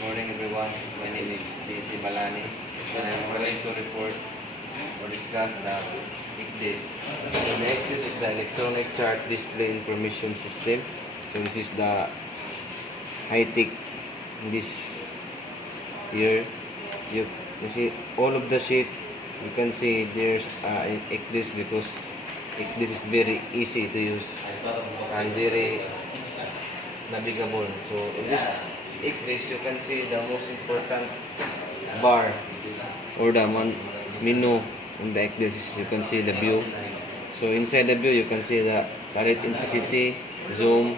morning everyone. My name is ECDIS Balani and I'm going to report or discuss the ECDIS. So the ECDIS is the Electronic Chart Display Information System. So this is the high-tech this year. You see all of the sheet. You can see there's ECDIS because ECDIS is very easy to use and very navigable. So in this ECDIS, you can see the most important bar or the menu in the ECDIS. You can see the view. So inside the view, you can see the palette intensity, zoom,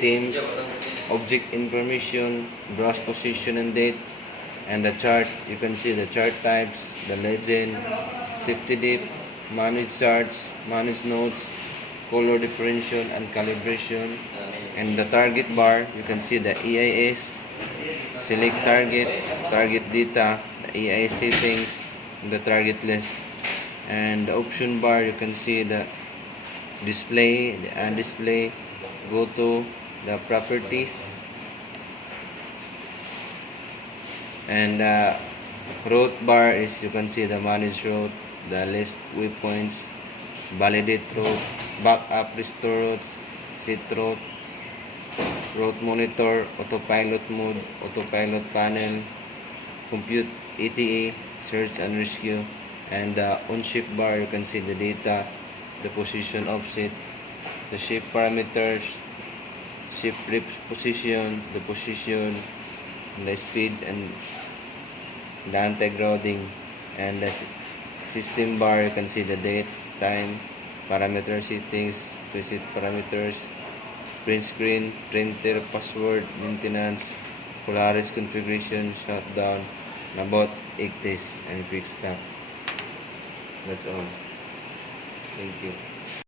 themes, object information, brush position and date, and the chart. You can see the chart types, the legend, safety dip, manage charts, manage notes, color differential and calibration, and the target bar. You can see the EIS, select target, target data, the EIS settings, the target list, and the option bar. You can see the display, the undisplay, go to the properties, and the route bar is you can see the manage route, the list waypoints, validate route, backup, restore routes, set route, route monitor, autopilot mode, autopilot panel, compute ETA, search and rescue, and the on-shift bar. You can see the data, the position offset, the shape parameters, shape position, the position, the speed, and the anti-grounding, and the system bar. You can see the date, time, parameter settings, preset parameters, print screen, printer, password, maintenance, Polaris configuration, shutdown, and about ECDIS and quick stop. That's all. Thank you.